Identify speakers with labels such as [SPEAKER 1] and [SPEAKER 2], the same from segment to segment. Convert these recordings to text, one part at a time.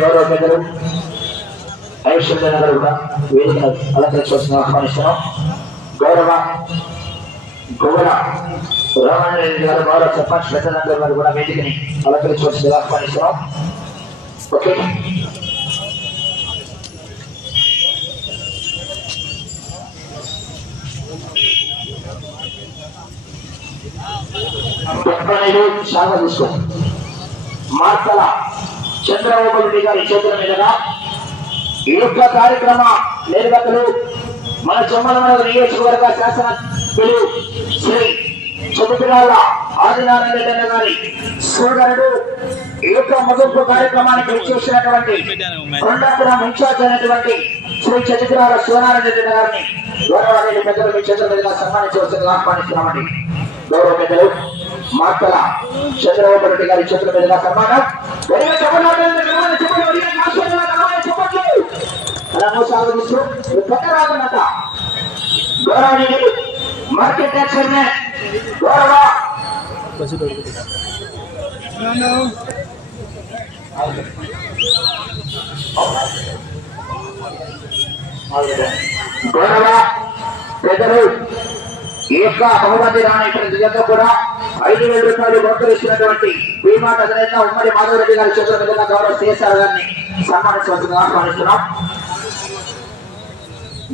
[SPEAKER 1] గౌరవ పెద్దలు ఐశ్వర్య గారు కూడా వేదిక అలంకరించవలసిన ఆహ్వానిస్తున్నాం. గౌరవ గౌరవ రామారెడ్డి గారు గౌరవ సర్పంచ్ పెద్దలందరూ గారు కూడా వేదికని అలంకరించవలసిందిగా ఆహ్వానిస్తున్నాం. ఓకే. పెద్దలు శాఖ తీసుకో మార్తల చంద్రబాబు రెడ్డి గారి చేతుల మీదుగా ఈ యొక్క కార్యక్రమ నిర్వాహకులు మన చెమ్మలమల నియోజకవర్గ శాసనసభ్యులు శ్రీ చదువురాల ఆదినారాయణ రెడ్డి గారి సోదరుడు ఈ యొక్క ముగింపు కార్యక్రమానికి విచ్చేసినటువంటి కొండాపురం ఇన్ఛార్జ్ అయినటువంటి శ్రీ చతురాల శివనారాయణ రెడ్డి గారిని గౌరవ పెద్దలు మీ చేతుల మీదుగా సన్మానించవలసిందిగా ఆహ్వానిస్తున్నామండి. గౌరవ పెద్దలు మాటల చంద్రబాబు రెడ్డి గారి చేతుల మీదుగా సన్మానం. గట్టిగా చెప్పండి, గట్టిగా చెప్పండి, అలా కొనసాగిస్తూ మార్కెట్ గౌరవ. గౌరవ పెద్దలు ఈ యొక్క బహుమతి రాని కూడా ఐదు వేల రూపాయలు భక్తులు ఇచ్చినటువంటి భీమా అధినేత ఉమ్మడి మాధవరెడ్డి గారి చేతుల మీదుగా గౌరవ సిఎస్ఆర్ గారిని సన్మానించవలసిందిగా ఆహ్వానిస్తున్నాం.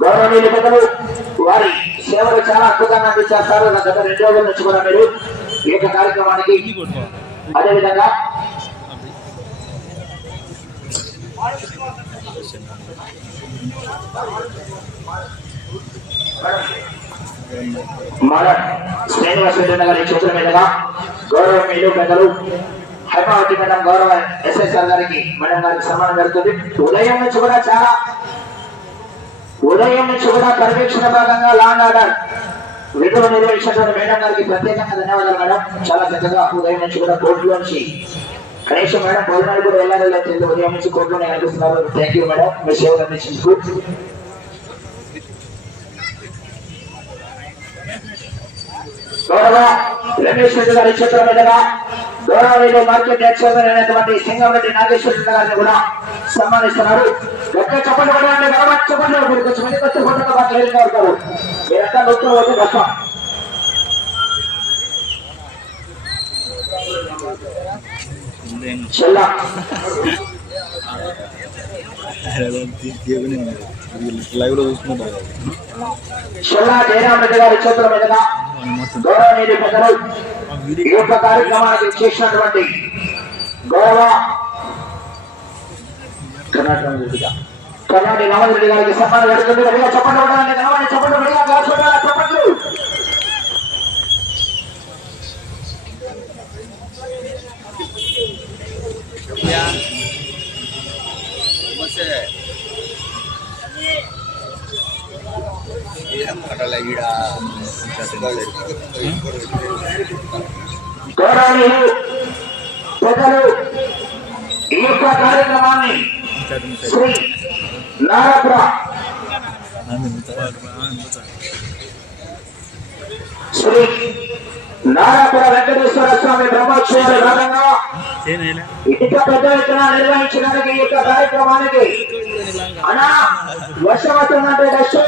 [SPEAKER 1] గౌరవనీయులు పెద్దలు వారి సేవలు చాలా అద్భుతంగా అందించేస్తారు. నా గత రెండు రోజుల నుంచి కూడా మీరు ఈ యొక్క కార్యక్రమానికి అదేవిధంగా Thank మన శ్రీనివాస రెడ్డి గారి చేతుల మీదుగా గౌరవ మీరు పెద్దలు హైమావతి మేడం గౌరవ ఎస్ఎస్ఆర్ గారికి మేడం గారికి సన్మానం జరుగుతుంది. ఉదయం నుంచి కూడా చాలా ఉదయం నుంచి కూడా పర్యవేక్షణ భాగంగా లాండ్ ఆర్డర్ విధులు నిర్వహించినటువంటి మేడం గారికి ప్రత్యేకంగా ధన్యవాదాలు మేడం. చాలా చక్కగా ఉదయం నుంచి కూడా కోర్టులోంచి కనీసం మేడం భోజనాలు కూడా వెళ్ళాలి ఉదయం నుంచి కోర్టులోనే కనిపిస్తున్నారు థ్యాంక్ యూ మేడం. మీ సేవలు అందించినందుకు. గౌరవ రమేష్ రెడ్డి గారి చేతుల మీదుగా గౌరవనీయులు మార్కెట్ యాక్షన్ అయినటువంటి సింగంరెడ్డి నాగేశ్వర గారిని కూడా సన్మానిస్తున్నారు. ఒక్క చెప్పండి పడండి గౌరవ చెప్పండి మీరు కొంచెం మంది వచ్చి ఫోటోలో మాకు లేరుగా ఉంటారు మీరంతా నొక్కులు వచ్చి కష్టం చెల్లా.
[SPEAKER 2] లైవ్ చూసుకుంటారు
[SPEAKER 1] ఈ యొక్క కార్యక్రమానికి చేసినటువంటి గౌరవ కర్ణాటక కర్ణాటక గారికి సన్మానం జరుగుతుంది చెప్పండి చెప్పండి గట్టిగా గ్లాస్ ఈ యొక్క కార్యక్రమాన్ని శ్రీ నారపుర శ్రీ నారాపుర వెంకటేశ్వర స్వామి బ్రహ్మోత్సవాల భాగంగా ఇంత పెద్ద ఎత్తున నిర్వహించడానికి ఈ యొక్క కార్యక్రమానికి అనా వర్షం వస్తుందంటే డస్ట్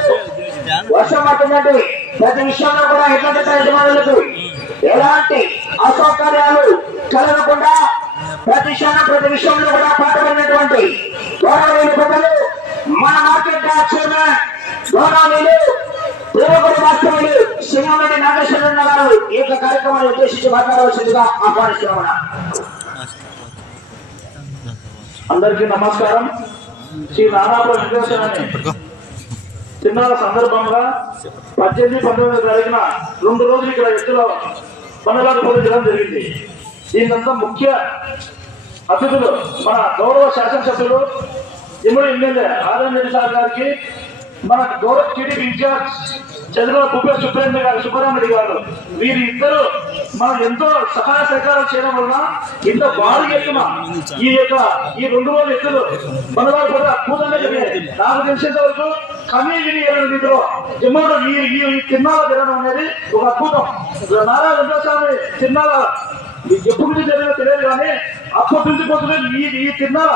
[SPEAKER 1] వర్షం అవుతుందంటే ప్రతి విషయంలో కూడా ఎట్లా యజమానులకు ఎలాంటి అసౌకర్యాలు కలగకుండా ప్రతి క్షణం ప్రతి విషయంలో కూడా పాటుపడినటువంటి గౌరవీయులు పెద్దలు మన మార్కెట్ చైర్మన్ గారు ఈ యొక్క కార్యక్రమాన్ని ఉద్దేశించి మాట్లాడవలసిందిగా ఆహ్వానిస్తున్నామన్నా.
[SPEAKER 3] అందరికీ నమస్కారం. శ్రీ నారాపురం తిన్నాల సందర్భంగా పద్దెనిమిది పంతొమ్మిది తారీఖున రెండు రోజులు ఇక్కడ వ్యక్తుల పనులకు పూరించడం జరిగింది. దీనికంతా ముఖ్య అతిథులు మన గౌరవ శాసనసభ్యులు ఇమ్మడి ఎమ్మెల్యే ఆదరణ సార్ గారికి మన గౌరవ టీడీపీ ఇన్ఛార్జ్ చంద్రబాబు కుప్ప సుబ్రహ్మణ్య గారు సుబ్బరామరెడ్డి గారు వీరి ఇద్దరు మనం ఎంతో సహాయ సహకారం చేయడం వలన ఇంత భారీ ఎత్తున ఈ యొక్క ఈ రెండు రోజులు ఎత్తులు మన వారు కూడా అద్భుతంగా జరిగాయి నాకు తెలిసేంత వరకు కమీ విని వీధిలో జమ్మూరు ఈ ఈ ఈ తిన్నాల జరగడం అనేది ఒక అద్భుతం. నారా వెంకటస్వామి తిన్నాల ఎప్పుడు జరిగిన తెలియదు కానీ అప్పటి నుంచి పోతుంది ఈ ఈ తిన్నాల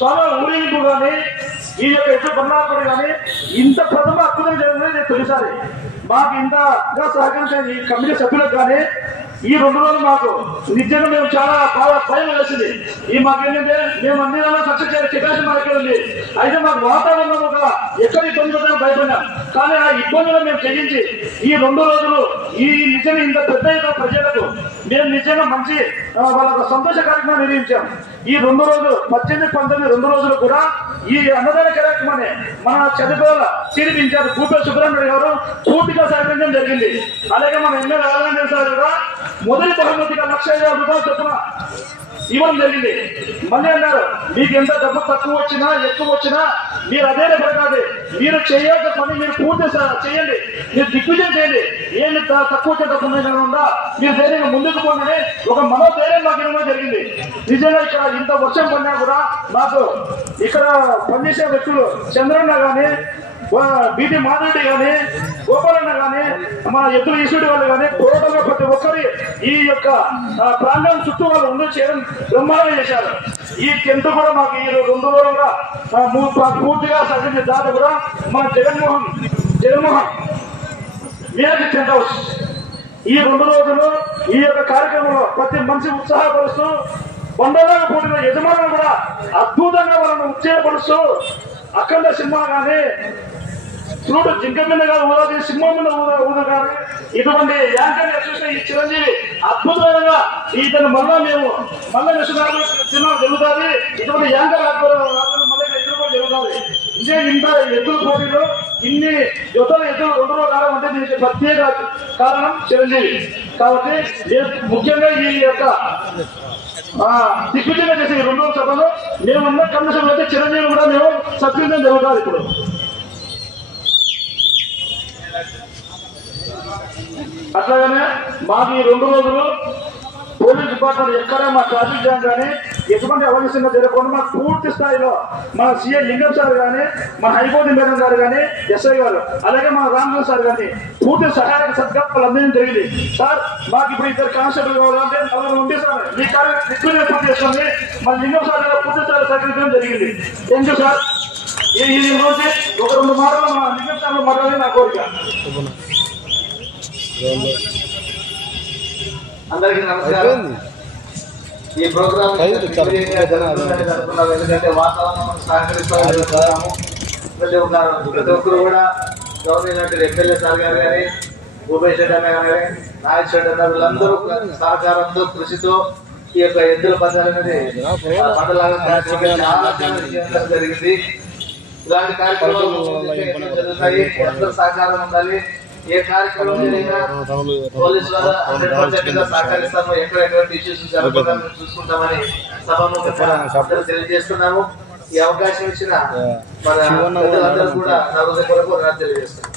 [SPEAKER 3] చాలా ఊరేగింపు కానీ ఈ యొక్క ఎట్లు బొన్నాకుడు కానీ ఇంత ప్రథమ అద్భుతం జరిగిందని నేను తొలిసారి. మాకు ఇంతగా సహకరించే ఈ కమిటీ సభ్యులకు కానీ ఈ రెండు రోజులు మాకు నిజంగా మేము చాలా బాగా భయం వేసింది. ఈ మాకేంటంటే మేము అన్ని నెలలు సక్సెస్ చేసే కెపాసిటీ మనకి ఉంది? అయితే మాకు వాతావరణం ఒక ఎక్కడ ఇబ్బంది పడ్డా భయపడినాం కానీ ఆ ఇబ్బందులు మేము చెల్లించి ఈ రెండు రోజులు ఈ నిజంగా ఇంత పెద్ద ప్రజలకు మేము నిజంగా మంచి వాళ్ళ సంతోష కార్యక్రమం నిర్వహించాం. ఈ రెండు రోజులు పద్దెనిమిది పంతొమ్మిది రెండు రోజులు కూడా ఈ అన్నదాన కార్యక్రమాన్ని మన చదువుల సిరిపి ఇన్ఛార్జ్ సుబ్రహ్మణ్య గారు పూర్తిగా సహకరించడం జరిగింది. అలాగే మన ఎన్నో రాఘవేంద్ర సార్ కూడా మొదటి బహుమతిగా లక్ష ఐదు వేల రూపాయలు చొప్పున ఇవ్వడం జరిగింది. మళ్ళీ అన్నారు మీకు ఎంత డబ్బు తక్కువ వచ్చినా ఎక్కువ వచ్చినా మీరు అదే పడకాదు మీరు చేయాల్సిన పని మీరు పూర్తి చేయండి. మీరు దిగ్విజయం చేయండి. ఏమి తక్కువ వచ్చే డబ్బు ఉందా? మీరు ధైర్యంగా ముందుకు పోగానే ఒక మనోధైర్యం నాకు ఇవ్వడం జరిగింది. నిజంగా ఇక్కడ ఇంత వర్షం పడినా కూడా నాకు ఇక్కడ పనిచేసే వ్యక్తులు చంద్రన్న కానీ బీటీ మాధురెడ్డి కానీ గోపాలన్న మన ఎద్దులు ఇసుడి వాళ్ళు కానీ టోటల్గా ప్రతి ఒక్కరి ఈ యొక్క ప్రాంతం చుట్టూ వాళ్ళు ఉండి చేయడం బ్రహ్మాండం చేశారు. ఈ టెంట్ కూడా మాకు ఈ రెండు రోజులుగా పూర్తిగా సరిచిన దాత కూడా మన జగన్మోహన్ జగన్మోహన్ మీరకి టెంట్ హౌస్. ఈ రెండు రోజులు ఈ యొక్క కార్యక్రమంలో ప్రతి మనిషి ఉత్సాహపరుస్తూ బండలాగా పోటీన యజమానులు కూడా అద్భుతంగా వాళ్ళను ఉత్తేజపరుస్తూ అఖండ సినిమా కానీ చూడు జింక మీద కాదు ఊరది సింహం మీద ఊర ఊరు కానీ ఇటువంటి యాంకర్ చూసిన ఈ చిరంజీవి అద్భుతమైన ఇతను మళ్ళా మేము మళ్ళా విశ్వనాథ సినిమా జరుగుతుంది. ఇటువంటి యాంకర్ మళ్ళీ ఎదురు జరుగుతుంది. ఇదే ఇంత ఎద్దుల పోటీలు ఇన్ని యువతల ఎద్దులు రెండు రోజుల కాలం అంటే దీనికి ప్రత్యేక కారణం చిరంజీవి. కాబట్టి ముఖ్యంగా ఈ యొక్క దిగ్విజయంగా చేసే ఈ రెండు సభలో మేమున్న కమిషన్ అయితే చిరంజీవి కూడా మేము సత్కరించడం జరుగుతుంది ఇప్పుడు. అట్లాగనే మాకు ఈ రెండు రోజులు పోలీస్ డిపార్ట్మెంట్ ఎక్కడ మా ట్రాఫిక్ జామ్ కానీ ఎటువంటి అవాంఛనీయంగా జరగకుండా మాకు పూర్తి స్థాయిలో మన సీఏ లింగం సార్ కానీ మన హైకోర్టు మేడం గారు కానీ ఎస్ఐ గారు అలాగే మన రామచంద్ర సార్ కానీ పూర్తి సహాయక సద్గాలు అందించడం జరిగింది. సార్ మాకు ఇప్పుడు ఇద్దరు కానిస్టేబుల్ కావాలంటే నలుగురు ఉంటే సార్ మీ కార్యక్రమం దిగ్గులు పూర్తి చేసుకోండి మన లింగం సార్ గారు పూర్తి స్థాయిలో సహకరించడం జరిగింది. Thank you sir. ఈ ఈ రోజు ఒక రెండు మాటలు మా లింగం సార్ మాట్లాడి నా కోరిక.
[SPEAKER 4] అందరికీ నమస్కారం. ఈ ప్రోగ్రామ్. ఎందుకంటే వాతావరణం చెప్తున్నాము. ప్రతి ఒక్క ప్రతి ఒక్కరు కూడా గవర్నమెంట్ ఎమ్మెల్యే సార్ గారు కానీ భూపేష్ రెడ్డి అన్న గారు కానీ నాగేష్ రెడ్డి అన్న వీళ్ళందరూ సహకారంతో కృషితో ఈ యొక్క ఎద్దుల పదాలు అనేది విజయవంతంగా జరిగింది. ఇలాంటి కార్యక్రమాలు అందరూ సహకారం ఉండాలి. ఏ కార్యక్రమం జరిగినా పోలీసు వారు హండ్రెడ్ పర్సెంట్గా సహకరిస్తాము ఎక్కడ ఎటువంటి ఇష్యూస్ జరగకుండా మేము చూసుకుంటామని సభాముఖంగా అందరూ తెలియజేస్తున్నాము. ఈ అవకాశం ఇచ్చిన మన పెద్దలందరూ కూడా నా హృదయపూర్వక తెలియజేస్తున్నాను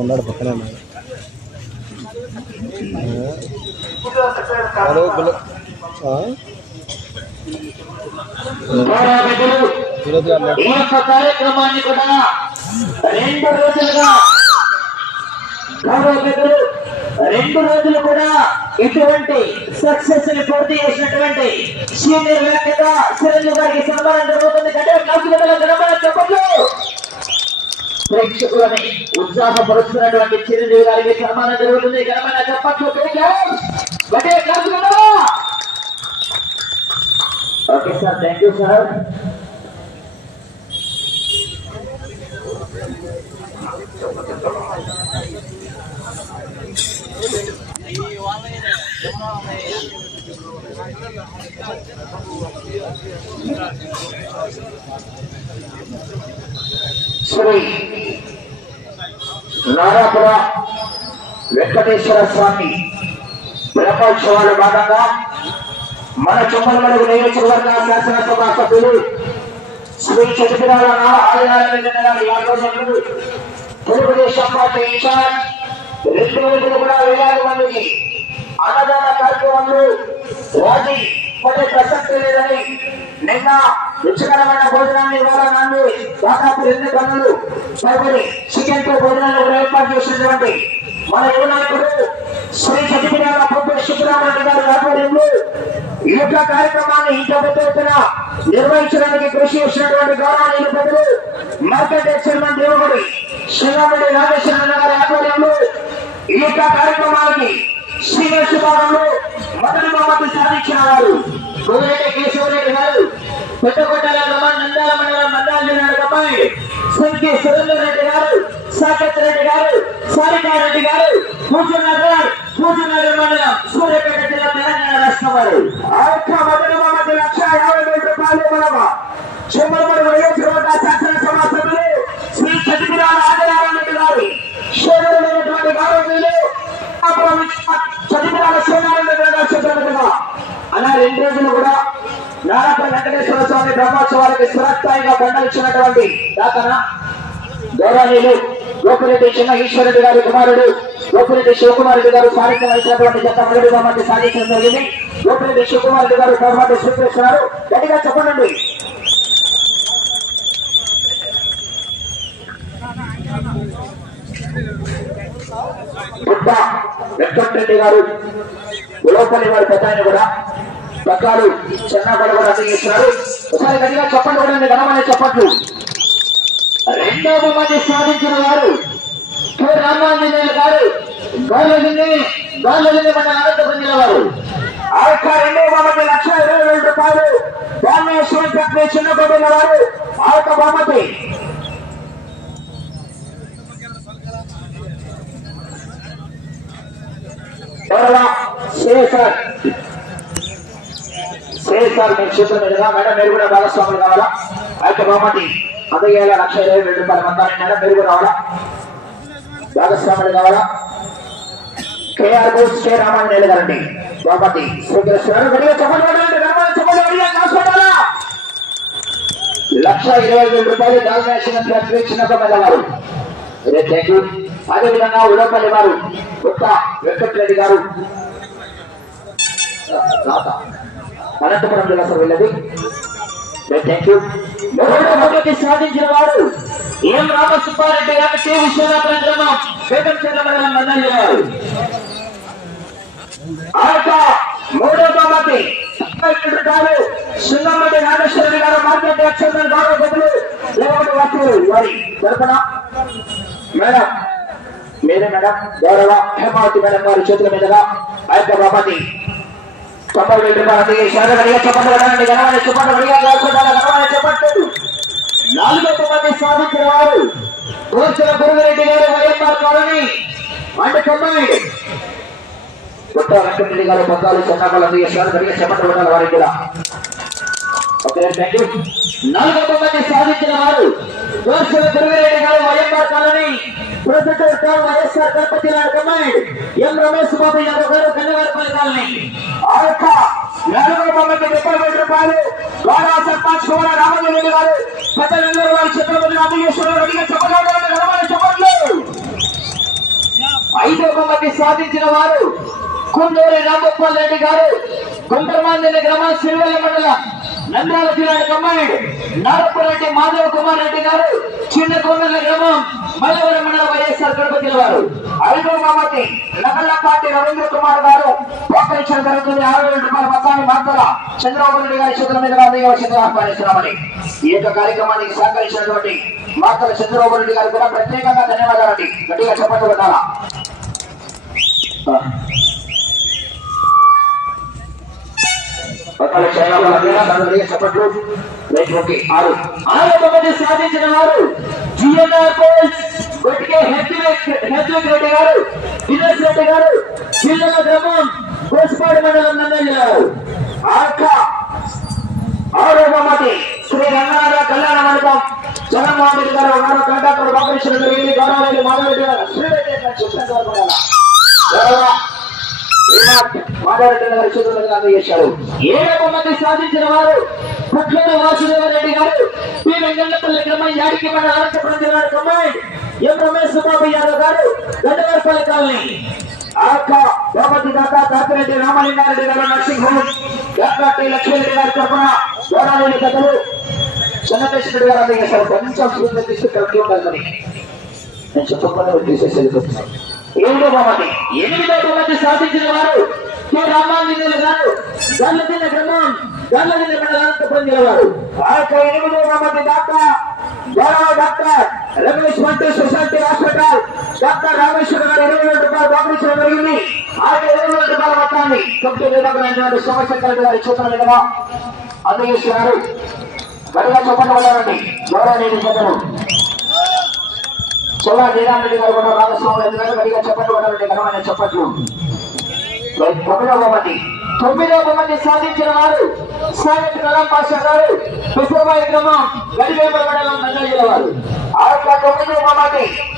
[SPEAKER 2] ఉన్నాడు పక్కనే ఉన్నాడు. హలో
[SPEAKER 1] ఈ యొక్క కార్యక్రమాన్ని కూడా రెండు రోజులుగా గౌరవ పెద్దలు రెండు రోజులు కూడా ఇటువంటి సక్సెస్ని పూర్తి చేసినటువంటి సీనియర్ వ్యక్తిగా చిరంజీవి గారికి సన్మానం జరుగుతుంది. అంటే చెప్పట్లు ప్రేక్షకులని ఉత్సాహపరుస్తున్నటువంటి చిరంజీవి గారికి సన్మానం జరుగుతుంది. ఘనమైన చెప్పట్లు గట్టే కాసుగడ్డలా okay sir thank you sir Shri Narapura Venkateswara Swamy బ్రహ్మోత్సవాల భాగంగా మన చుమ్మలకు నియోజకవర్గ శాసనసభ సభ్యులు. శ్రీ చతురాల నారాయణ తెలుగుదేశం పార్టీ ఇన్ఛార్జ్ రెండు రోజులు కూడా వేలాది మందికి అన్నదాన కార్యక్రమంలో రాజీ పడే ప్రసక్తి లేదని నిన్న రుచికరమైన భోజనాన్ని ఇవాళ దాదాపు రెండు గంటలు పైబడి చికెన్తో భోజనాన్ని కూడా ఏర్పాటు చేసినటువంటి మన యువ నాయకుడు శ్రీ సత్యనారాయణ పొద్దు శుభరామరెడ్డి గారి ఆధ్వర్యంలో ఈ యొక్క కార్యక్రమాన్ని ఇంత పెద్ద ఎత్తున నిర్వహించడానికి కృషి చేసినటువంటి గౌరవనీయులు ప్రజలు మార్కెట్ చైర్మన్ దేవుడి శ్రీరాముడి నాగేశ్వర గారి ఆధ్వర్యంలో ఈ యొక్క కార్యక్రమానికి శ్రీనివాస భాగంలో మొదటి బహుమతి సాధించిన వారు గోవిరెడ్డి కేశవరెడ్డి గారు పెద్దకొట్టల గ్రామం నంద్యాల మండలం నంద్యాల జిల్లా అమ్మాయి శ్రీ సురేందర్ రెడ్డి గారు సాకేత్ రెడ్డి గారు సారికారెడ్డి గారు మండలం జిల్లా తెలంగాణ రాష్ట్రం ఆ యొక్క మొదటి బహుమతి లక్ష యాభై వేల రూపాయలు మనమ చెమ్మలమూడి వైఎస్ఆర్ శాసనసభ సభ్యులు శ్రీ సతిరాల ఆదినారాయణ గారు శోధనైనటువంటి గౌరవీయులు చదివిన సోనారాయణ అలా రెండు రోజులు కూడా వెంకటేశ్వర స్వామి సురస్థాయిగా బండలిచ్చినటువంటి దాతన గౌరవనీయులు గోపిరెడ్డి చిన్న ఈశ్వరెడ్డి గారి కుమారుడు గోపిరెడ్డి శివకుమార్ రెడ్డి గారు సాధించిన మొదటి సాధించడం జరిగింది. గోపిరెడ్డి శివకుమార్ రెడ్డి గారు బహుమతి స్వీకరిస్తున్నారు. గట్టిగా చెప్పండి పుట్ట వెంకటరెడ్డి గారు లోపలి వారి పెద్ద కూడా పక్కాలు చెన్నాపల్లి కూడా అందిస్తున్నారు ఒకసారి గట్టిగా చెప్పండి కూడా ఘనమైన చెప్పట్లు రెండవ మంది సాధించిన వారు కె. రామాంజనేయులు గారు గాలిని గాలిని మన అనంతపురం జిల్లా వారు. ఆ యొక్క రెండో బహుమతి లక్ష ఇరవై వేల రూపాయలు. రామేశ్వరం ఫ్యాక్టరీ చిన్న కొట్టిన వారు ఆ యొక్క బహుమతి ఎవరన్నా శేషర్ మీ క్షేత్రం మీదుగా మేడం మీరు కూడా భాగస్వాములు కావాలా? ఆ యొక్క బహుమతి అందజేయాల లక్ష ఇరవై వేల రూపాయలు మొత్తాన్ని మేడం మీరు కూడా రావాలా భాగస్వాములు కావాలా? కేఆర్ బోస్ కే రామాంజనేయులు గారండి గడిగా చెప్పండి చెప్పండి గడిగా కాసుకోవాలా లక్ష ఇరవై వేల రూపాయలు డాల్మేషన్ ఫ్యాక్టరీ చిన్నప్ప వారు థ్యాంక్ యూ. అదేవిధంగా ఉడపల్లి వారు కొత్త వెంకటరెడ్డి గారు. అనంతపురం జిల్లా సార్ వెళ్ళది. యూ. సాధించిన వారు? ఏం రామసుబ్బారెడ్డి గారు కె విశ్వనాథన్ గ్రామం పేపర్ మండలం మండలి వారు ఆ యొక్క మూడో బహుమతి గారు సింగమ్మడి నాగేశ్వరరెడ్డి గారు మార్కెట్ యాక్షన్ గౌరవ లేవటి వాసులు వారి తరపున మేడం మీరే మేడం గౌరవ హేమావతి మేడం వారి చేతుల మీదుగా ఆ యొక్క బహుమతి చెప్పండి చెప్పండి చెప్పట్లేదు నాలుగో బహుమతి సాధించిన వారు. కోర్చుల గారు వైఎస్ఆర్ కాలనీ అంటే చెప్పండి పుట్ట వెంకటరెడ్డి గారు పద్నాలుగు చెన్నాపల్లి శారదడిగా చెప్పండి ఉండాలి వారికి కూడా నాలుగో బహుమతి సాధించిన వారు దోషుల గురువిరెడ్డి గారు YSR colony professor town YSR Ganapathi లాంటి ఎం రమేష్ బాబు యాదవ్ గారు కన్నవారిపల్లి కాలనీ ఆ యొక్క నాలుగో బొమ్మకి ముప్పై వేల రూపాయలు సర్పంచ్ కూడా గారు ప్రజలందరూ వారి చిత్రపతి రెడ్డిగా ఐదో బొమ్మకి సాధించిన వారు కుందూరి రామగోపాల్ రెడ్డి గారు గుంటమాంజని గ్రామం సిరివెల్ల మండల నంద్యాల జిల్లా కమ్మాయిడు నారపురెడ్డి మాధవ కుమార్ రెడ్డి గారు చిన్న కొండల గ్రామం మల్లవరం మండలం వైఎస్ఆర్ గణపతి వారు ఐదో బొమ్మకి నగల్లపాటి రవీంద్ర కుమార్ గారు పోకరించడం జరుగుతుంది ఆరు వేల రూపాయల మొత్తాన్ని మార్తల చంద్రబాబు నాయుడు గారి చేతుల మీద అందజేయవలసిందిగా ఆహ్వానిస్తున్నామని ఈ యొక్క కార్యక్రమానికి సహకరించినటువంటి మార్తల చంద్రబాబు రెడ్డి గారు కూడా ప్రత్యేకంగా ధన్యవాదాలండి గట్టిగా చెప్పండి ఉండాలా పక్కన చేయాలి అందరికీ చెప్పట్లు రైట్ ఆరు ఆరు. తొమ్మిది సాధించిన వారు జిఎన్ఆర్ పోల్స్ కొట్టికే హెడ్విక్ రెడ్డి గారు దినేష్ రెడ్డి గారు జిల్లా గ్రామం మండలం నందజారు ఆక శ్రీ రంగనాథ కళ్యాణ మండపం జగన్మోహన్ రెడ్డి గారు ఉన్నారు. జరిగింది మాధవరెడ్డి గారు శ్రీరెడ్డి గారు చెప్పిన గౌరవ అందజేశారు ఏడో బహుమతి సాధించిన వారు పుట్లూరు వాసుదేవరెడ్డి గారు పి వెంకన్నపల్లి గ్రామం యాడికి మన అనంతపురం జిల్లా కమ్మాయి ఎం రమేష్ బాబు యాదవ్ గారు గడ్డవారిపల్లి కాలనీ ఆక బహుమతి దాత తాతిరెడ్డి రామలింగారెడ్డి గారు నర్సింగ్ హోమ్ యాత్రాటి లక్ష్మీరెడ్డి గారి తరఫున గోడాలేని కథలు చెన్నకేశ్వరుడు గారు అందజేశారు కొంచెం ఉండాలి నేను చెప్పకుండా తీసేసి వెళ్ళిపోతున్నాను. ఏడో బహుమతి ఎనిమిదో బహుమతి సాధించిన వారు కె రామాంజనేయులు గారు. గల్లదిన గ్రామం గల్లదిన మండలాంతపురం నిలవారు ఆ యొక్క ఎనిమిదో బహుమతి డాక్టర్ గౌరవ డాక్టర్ రమేష్ మంటే సొసైటీ హాస్పిటల్. డాక్టర్ రామేశ్వర గారు ఇరవై వేల రూపాయలు పంపించడం జరిగింది. ఆ యొక్క ఇరవై వేల రూపాయల మొత్తాన్ని తొమ్మిది వేలైనటువంటి సోమశంకర్ గారి అందజేస్తున్నారు. గడిగా సోలా చల్లా గారు కూడా రామస్వామి ఎందుకంటే గారు చెప్పట్లు ఘనమైన చెప్పట్లు. తొమ్మిదవ బహుమతి. తొమ్మిదవ బహుమతి సాధించిన వారు సాగత్ కలాం పాషా గారు పిసరబాయి గ్రామం గడివేప మండలం వారు. ఆ యొక్క తొమ్మిదవ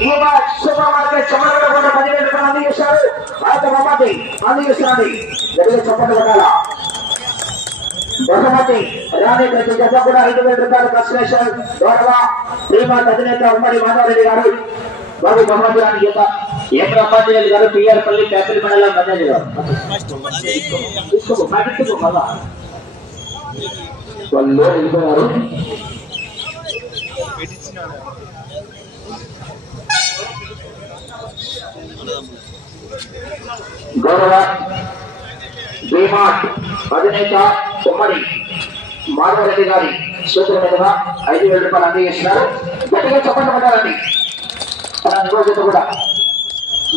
[SPEAKER 1] ఈ మా సూపర్ మార్కెట్ పదివేల రూపాయలు అందజేశారు ఆ యొక్క గడిగా బహుమతి రాణి ప్రతి జత కూడా ఐదు వేల రూపాయలు కన్సలేషన్ ద్వారా అధినేత ఉమ్మడి మాధవరెడ్డి గారు వారి బహుమతి రాని జత ఎం రమ్మాంజనేయులు గారు పిఆర్ పల్లి పేపల్ మండలం బంజాజీ గారు తీసుకో ప్యాకెట్ మళ్ళా వాళ్ళు వెళ్ళిపోయారు. గౌరవ డిమార్ట్ అధినేత ఉమ్మడి మాధవరెడ్డి గారి సూచన మీదుగా ఐదు వేల రూపాయలు అందజేస్తున్నారు. గట్టిగా చెప్పండి పడాలండి రోజుత కూడా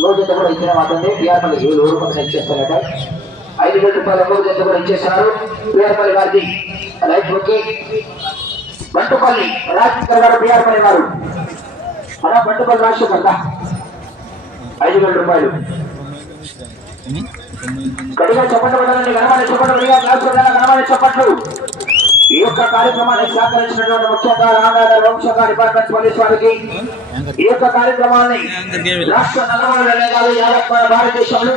[SPEAKER 1] రోజుత కూడా ఇచ్చిన మాత్రమే టీఆర్పల్లి ఏడు రూపాయలు ఇచ్చేస్తారట ఐదు వేల రూపాయల రోజుత కూడా ఇచ్చేస్తున్నారు టీఆర్పల్లి గారికి రైట్ బుక్కి బంటుపల్లి రాజశేఖర్ గారు టీఆర్పల్లి గారు అలా బంటుపల్లి రాజశేఖర్ దా. ఐదు వేల రూపాయలు గట్టిగా చెప్పట్లు పెట్టాలండి గణమాన్ని చెప్పట్లు గట్టిగా క్లాస్ పెట్టాలి గణమాన్ని చెప్పట్లు ఈ యొక్క కార్యక్రమాన్ని సహకరించినటువంటి ముఖ్యంగా రామగారు వంశంగా డిపార్ట్మెంట్ పోలీస్ వారికి ఈ యొక్క కార్యక్రమాన్ని రాష్ట్ర నలభై వేల భారతదేశంలో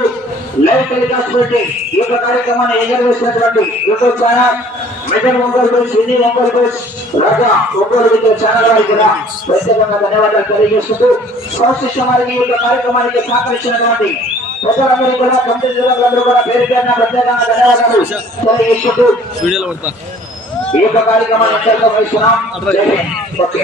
[SPEAKER 1] లైవ్ టెలికాస్ట్ పెట్టి ఈ యొక్క కార్యక్రమాన్ని ఎగరవేసినటువంటి యూట్యూబ్ ఛానల్ మెటల్ ఒంగోలు బెచ్ హిందీ ఒంగోలు బెచ్ రాజా ఒంగోలు బెచ్ ఛానల్ వారికి కూడా ప్రత్యేకంగా ధన్యవాదాలు తెలియజేసుకుంటూ సంస్థ వారికి ఈ యొక్క కార్యక్రమానికి సహకరించినటువంటి ప్రజలందరూ కూడా కమిటీ నిర్వాహకులందరూ కూడా పేరు పేరున ప్రత్యేకంగా ధన్యవాదాలు తెలియజేసుకుంటూ
[SPEAKER 2] వీడియోలో పడతా.
[SPEAKER 1] ఈ యొక్క కార్యక్రమాన్ని అంతర్గతం వహిస్తున్నాం. ఓకే.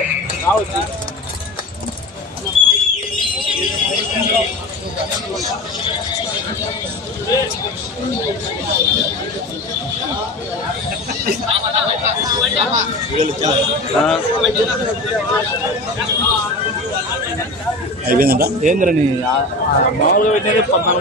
[SPEAKER 2] అయిపోయిందంట? ఏంద్రని మామూలుగా పెట్టినది పద్నాలుగు